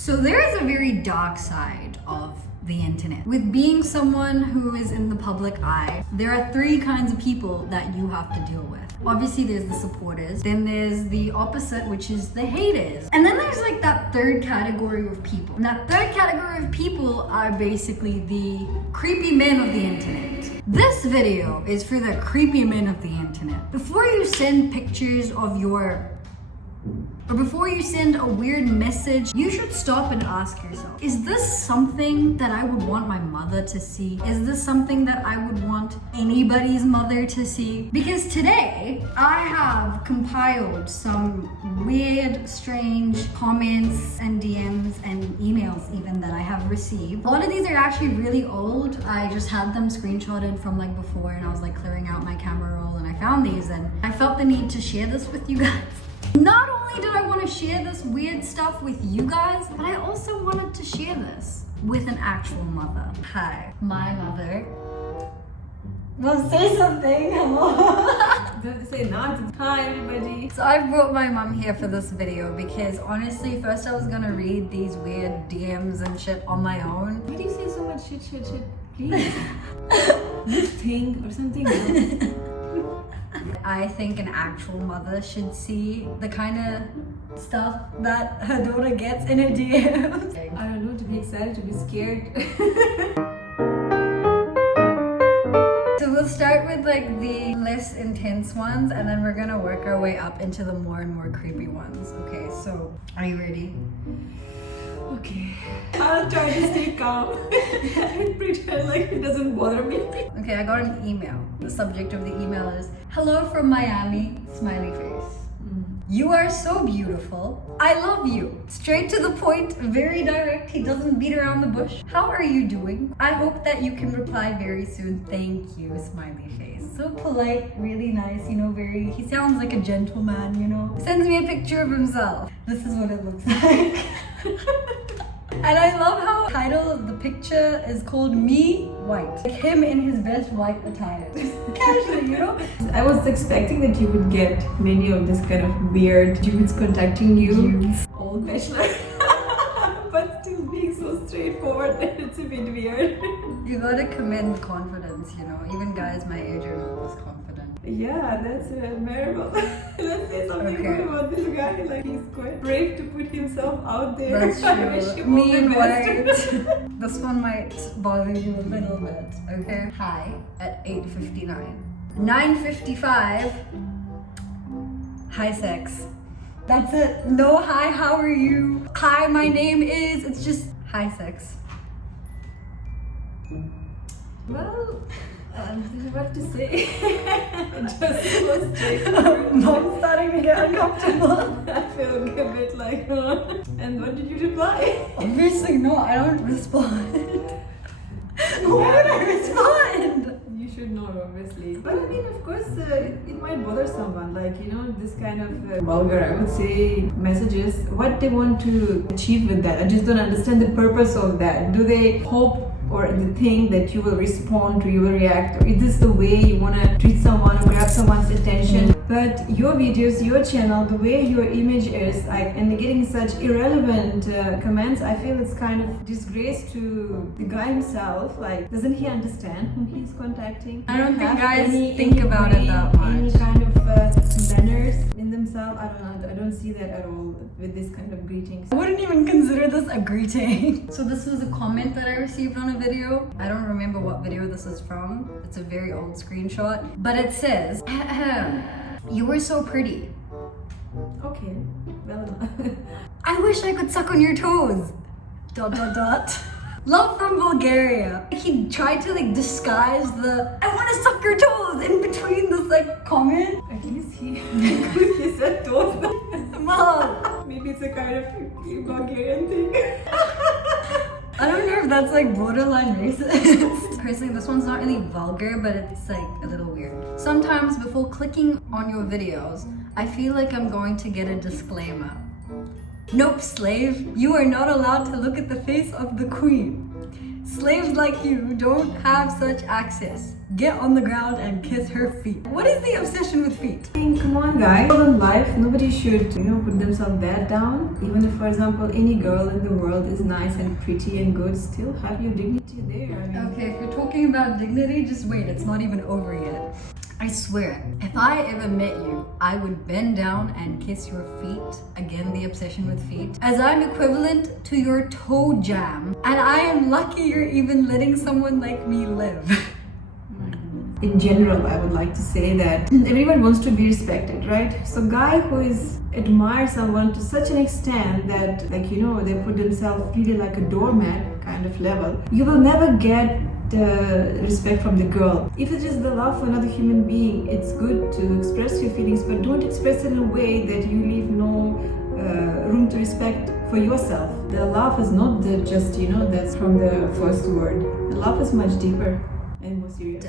So there is a very dark side of the internet. With being someone who is in the public eye, there are three kinds of people that you have to deal with. Obviously there's the supporters, then there's the opposite, which is the haters. And then there's like that third category of people. And that third category of people are basically the creepy men of the internet. This video is for the creepy men of the internet. Before you send pictures of before you send a weird message, you should stop and ask yourself, is this something that I would want my mother to see? Is this something that I would want anybody's mother to see? Because today, I have compiled some weird, strange comments and DMs and emails even that I have received. A lot of these are actually really old. I just had them screenshotted from like before, and I was like clearing out my camera roll and I found these, and I felt the need to share this with you guys. Not only did I want to share this weird stuff with you guys, but I also wanted to share this with an actual mother. Hi, my mother. Well, say something. Hello. You have to say not. Hi, everybody. So I brought my mom here for this video because honestly, first I was gonna read these weird DMs and shit on my own. Why do you say so much shit? Please. This thing or something else. I think an actual mother should see the kind of stuff that her daughter gets in her DMs. I don't know, to be excited, to be scared. So we'll start with like the less intense ones, and then we're gonna work our way up into the more and more creepy ones. Okay, so are you ready? Okay. I'll try to stay calm and pretend like it doesn't bother me. Okay, I got an email. The subject of the email is, "Hello from Miami, smiley face. You are so beautiful. I love you. Straight to the point, very direct. He doesn't beat around the bush. How are you doing? I hope that you can reply very soon. Thank you, smiley face." So polite, really nice, you know, he sounds like a gentleman, you know. Sends me a picture of himself. This is what it looks like. And I love how the title of the picture is called Me White. Like him in his best white attire. Casually, you know? I was expecting that you would get many of this kind of weird dudes contacting you. Old bachelor. But still being so straightforward that it's a bit weird. You gotta commend confidence, you know? Even guys my age are not this confident. Yeah, that's admirable. Let's say something good about this guy. Like, he's quite brave to put himself out there. That's I wish true. him all Me the White. best. This one might bother you a little bit, okay? Hi at 8:59. 9:55. Hi sex. That's it. No hi, how are you? Hi, my name is. It's just hi sex. Well, what to say? Just so straightforward. Mom's starting to get uncomfortable. I feel a bit like, and what did you reply? Obviously no, I don't respond. Why would I respond? You should not, obviously. But I mean, of course, it might bother someone. Like, you know, this kind of vulgar, I would say, messages. What they want to achieve with that? I just don't understand the purpose of that. Do they hope or the thing that you will respond to, you will react, or is this the way you want to treat someone or grab someone's attention? But your videos, your channel, the way your image is, like, and getting such irrelevant comments, I feel it's kind of disgrace to the guy himself. Like, doesn't he understand who he's contacting? I don't think guys think about it that much. Any kind of manners in themselves, I don't know. I don't see that at all with this kind of greetings. I wouldn't even consider this a greeting. So this was a comment that I received on a video. I don't remember what video this is from. It's a very old screenshot. But it says, "You were so pretty. Okay, well, I wish I could suck on your toes. ... Love from Bulgaria." He tried to like disguise the "I want to suck your toes" in between this like comment. at least he said toes. Mom, Maybe it's a kind of Bulgarian thing. I don't know if that's like borderline racist. Personally, this one's not really vulgar, but it's like a little weird. Sometimes before clicking on your videos, I feel like I'm going to get a disclaimer. Nope, slave, you are not allowed to look at the face of the queen. Slaves like you don't have such access. Get on the ground and kiss her feet. What is the obsession with feet? I mean, come on, guys. In life, nobody should, put themselves that down. Even if, for example, any girl in the world is nice and pretty and good, still have your dignity there. I mean, Okay, if you're talking about dignity, just wait. It's not even over yet. I swear, if I ever met you, I would bend down and kiss your feet. Again, the obsession with feet. As I'm equivalent to your toe jam. And I am lucky you're even letting someone like me live. in general, I would like to say that everyone wants to be respected, right? So guy who admires someone to such an extent that they put themselves really like a doormat kind of level, you will never get respect from the girl. If it's just the love for another human being, it's good to express your feelings, but don't express it in a way that you leave no room to respect for yourself. The love is not just that's from the first word. The love is much deeper and more serious.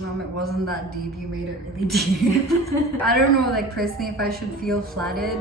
Mom, it wasn't that deep. You made it really deep. I don't know, like personally, if I should feel flattered,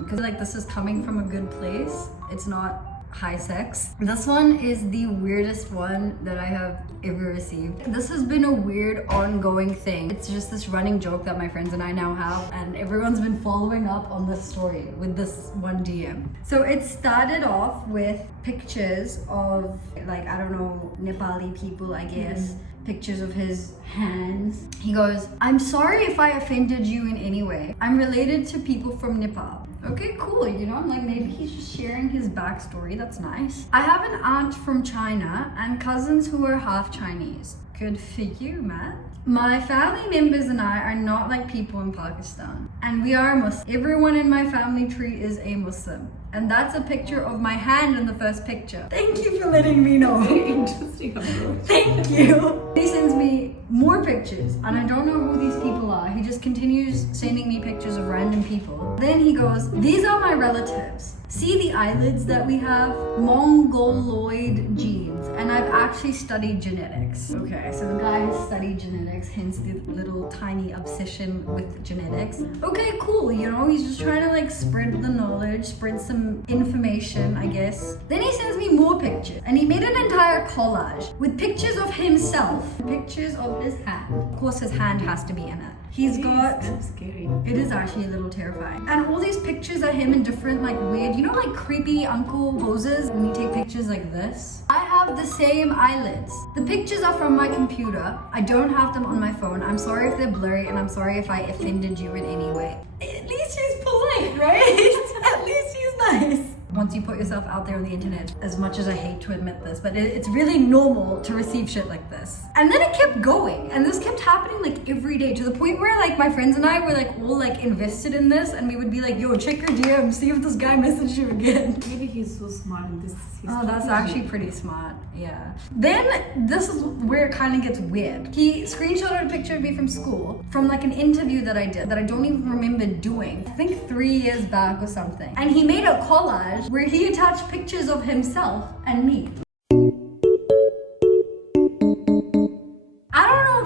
because like this is coming from a good place. It's not high sex. This one is the weirdest one that I have ever received. This has been a weird ongoing thing. It's just this running joke that my friends and I now have, and everyone's been following up on this story with this one DM. So it started off with pictures of like, I don't know, Nepali people, I guess. Pictures of his hands. He goes, "I'm sorry if I offended you in any way. I'm related to people from Nepal." Okay, cool, I'm like, maybe he's just sharing his backstory. That's nice. "I have an aunt from China and cousins who are half Chinese." Good for you, Matt. "My family members and I are not like people in Pakistan, and we are Muslim. Everyone in my family tree is a Muslim." And that's a picture of my hand in the first picture. Thank you for letting me know. Very interesting approach. Thank you. He sends me more pictures, and I don't know who these people are. He just continues sending me pictures of random people. Then he goes, "These are my relatives. See the eyelids that we have? Mongoloid genes. And I've actually studied genetics." Okay, so the guy has studied genetics, hence the little tiny obsession with genetics. Okay, cool, he's just trying to like spread the knowledge, spread some information, I guess. Then he sends me more pictures, and he made an entire collage with pictures of himself, pictures of his hand. Of course, his hand has to be in it. He's got... Kind of scary. It is actually a little terrifying. And all these pictures of him in different like weird, like creepy uncle poses when you take pictures like this. I have the same eyelids. The pictures are from my computer. I don't have them on my phone. I'm sorry if they're blurry, and I'm sorry if I offended you in any way. At least he's polite, right? At least he's nice. Once you put yourself out there on the internet, as much as I hate to admit this, but it's really normal to receive shit like this. And then it kept going, and this kept happening like every day, to the point where like my friends and I were like all like invested in this, and we would be like, "Yo, check your DM, see if this guy messaged you again." Maybe he's so smart in this. Oh, that's actually pretty smart. Yeah. Then this is where it kind of gets weird. He screenshotted a picture of me from school, from like an interview that I did that I don't even remember doing. I think 3 years back or something. And he made a collage where he attached pictures of himself and me.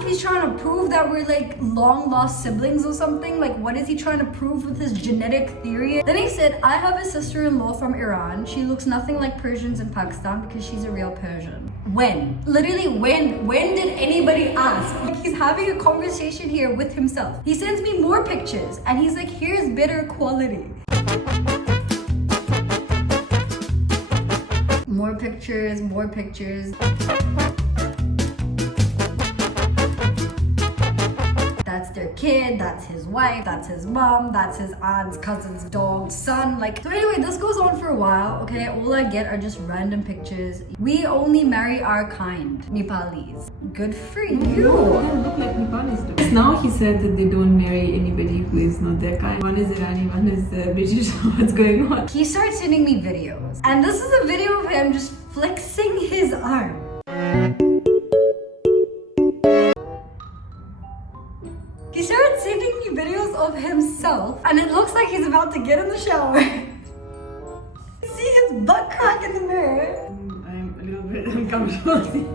He's trying to prove that we're like long lost siblings or something. Like, what is he trying to prove with his genetic theory? Then he said, "I have a sister-in-law from Iran. She looks nothing like Persians in Pakistan because she's a real Persian." When? Literally when did anybody ask? Like, he's having a conversation here with himself. He sends me more pictures and he's like, "Here's better quality." More pictures, more pictures. That's their kid, that's his wife, that's his mom, that's his aunt's cousin's dog, son. Like, so anyway, this goes on for a while, okay? All I get are just random pictures. "We only marry our kind, Nepalis." Good for you. They don't look like Nepalis. Now he said that they don't marry anybody who is not their kind. One is Irani, one is British. What's going on? He starts sending me videos, and this is a video of him just flexing his arm. He started sending me videos of himself, and it looks like he's about to get in the shower. See his butt crack in the mirror. I'm a little very uncomfortable thing.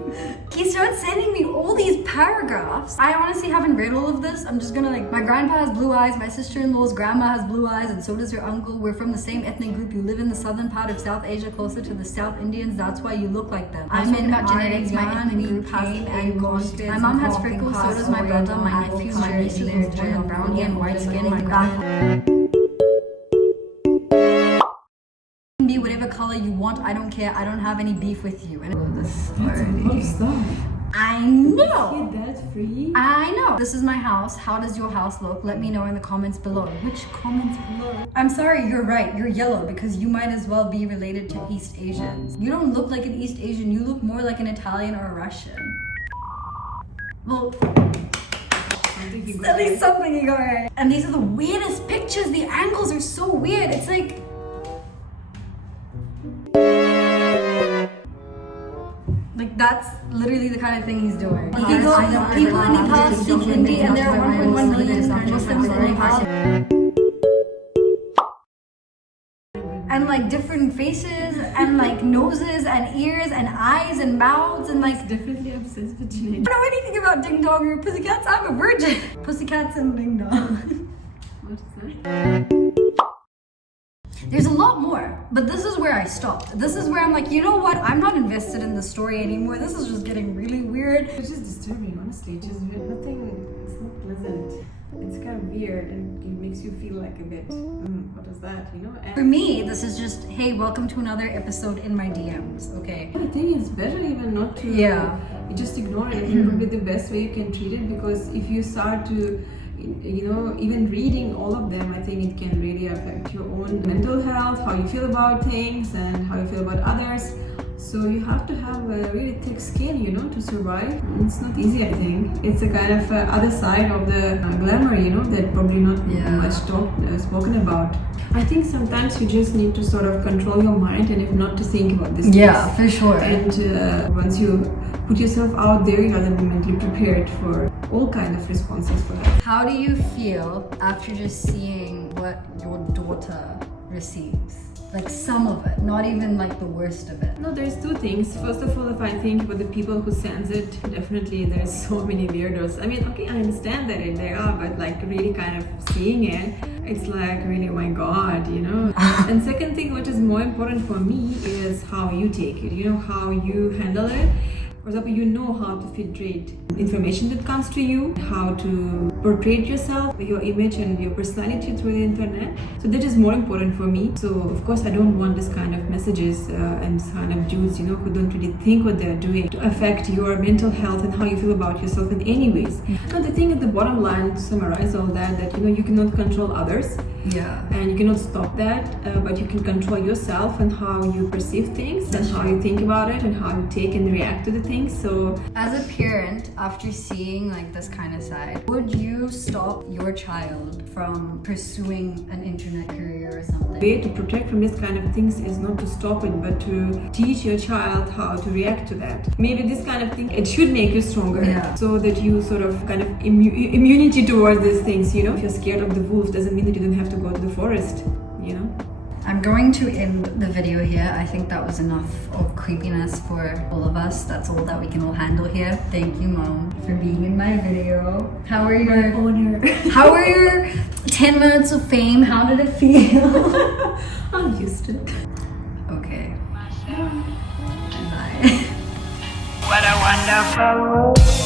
He starts sending me all these paragraphs. I honestly haven't read all of this. I'm just gonna like, my grandpa has blue eyes, my sister-in-law's grandma has blue eyes, and so does your uncle. We're from the same ethnic group. You live in the southern part of South Asia, closer to the South Indians. That's why you look like them. I'm in about genetics. My ethnic group has and ghosted. My mom has freckles, so does my brother, my nephew, my nieces, and brown hair and white skin. Like that. Be whatever color you want. I don't care. I don't have any beef with you. And That's a lot of stuff. I know. Is that free? I know. This is my house. How does your house look? Let me know in the comments below. Which comments below? I'm sorry, you're right. You're yellow because you might as well be related to East Asians. You don't look like an East Asian. You look more like an Italian or a Russian. Well, at least something you got right. And these are the weirdest pictures. The angles are so weird. It's like, that's literally the kind of thing he's doing. People in Nepal speak Hindi and there are 1.1 million Muslims in Nepal. And like different faces and like noses and ears and eyes and mouths and like Definitely obsessed with I teenage. don't know anything about Ding Dong or Pussycats. I'm a virgin. Pussycats and Ding Dong. What is that? There's a lot more, but this is where I stopped. This is where I'm like, you know what? I'm not invested in the story anymore. This is just getting really weird. It's just disturbing, honestly. It's just weird. It's not pleasant. It's kind of weird and it makes you feel like a bit, what is that, you know? And For me, this is just, hey, welcome to another episode in my DMs, okay? I think it's better even not to you just ignore it. I think it would be the best way you can treat it, because if you start to, you know, even reading all of them, I think it can really affect your own mental health, how you feel about things and how you feel about others. So you have to have a really thick skin, you know, to survive. It's not easy, I think. It's a kind of other side of the glamour, you know, that probably not much spoken about. I think sometimes you just need to sort of control your mind and if not to think about this. Yeah, for sure. And once you put yourself out there, you have to be mentally prepared for all kinds of responses for that. How do you feel after just seeing what your daughter receives? Like some of it, not even like the worst of it. No, there's two things. First of all, if I think about the people who sends it, definitely there's so many weirdos. I mean, okay, I understand that there are, but like really kind of seeing it, it's like really, oh my god, you know. And second thing, what is more important for me is how you take it, you know, how you handle it. For example, you know how to filtrate information that comes to you, how to portray yourself, your image and your personality through the internet. So that is more important for me. So of course I don't want this kind of messages and this kind of dudes, you know, who don't really think what they're doing to affect your mental health and how you feel about yourself in any ways. But the thing at the bottom line, to summarize all that you know, you cannot control others. Yeah. And you cannot stop that, but you can control yourself and how you perceive things and how you think about it and how you take and react to the things. So as a parent, after seeing like this kind of side, would you stop your child from pursuing an internet career or something? The way to protect from this kind of things is not to stop it, but to teach your child how to react to that. Maybe this kind of thing, it should make you stronger, so that you sort of kind of immunity towards these things, you know. If you're scared of the wolf, doesn't mean that you don't have to go to the forest, you know. I'm going to end the video here. I think that was enough of creepiness for all of us. That's all that we can all handle here. Thank you, Mom, for being in my video. How are your How are your 10 minutes of fame? How did it feel? I'm used to it. Okay. Bye. What a wonderful world.